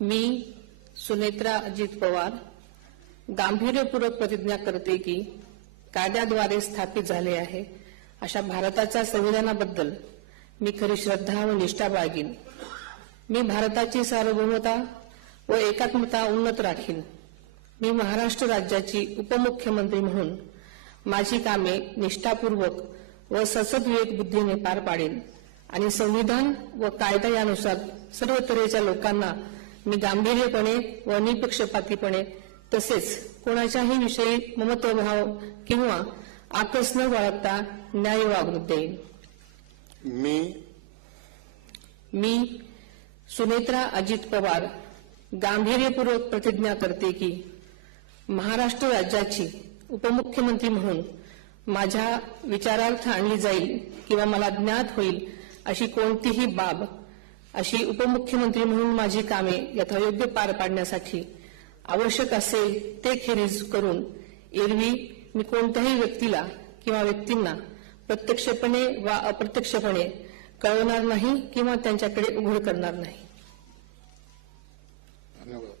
मी सुनेत्रा अजित पवार गांभीर्यपूर्वक प्रतिज्ञा करते की कायद्याद्वारे स्थापित झाले आहे अशा भारताच्या संविधानाबद्दल मी खरी श्रद्धा व निष्ठा बाळगीन। मी भारताची सार्वभौमता व एकात्मता उन्नत राखीन। मी महाराष्ट्र राज्याची उपमुख्यमंत्री म्हणून माझी कामे निष्ठापूर्वक व ससद्विवेक बुद्धीने पार पाडेन आणि संविधान व कायदा यानुसार सर्व तऱ्हेच्या लोकांना मी गांभीर्यपणे व निपक्षपातीपणे तसेच कोणाच्याही विषयी ममत्वभाव किंवा आकस न बाळगता न्याय वागणूक देईन। मी सुनेत्रा अजित पवार गांभीर्यपूर्वक प्रतिज्ञा करते की महाराष्ट्र राज्याची उपमुख्यमंत्री म्हणून माझ्या विचारार्थ आणली जाईल किंवा मला ज्ञात होईल अशी कोणतीही बाब अशी उपमुख्यमंत्री म्हणून माझी कामे यथायोग्य पार पाडण्यासाठी आवश्यक असेल ते खेरीज करून एरवी मी कोणत्याही व्यक्तीला किंवा व्यक्तींना प्रत्यक्षपणे वा अप्रत्यक्षपणे कळवणार नाही किंवा त्यांच्याकडे उघड करणार नाही। धन्यवाद।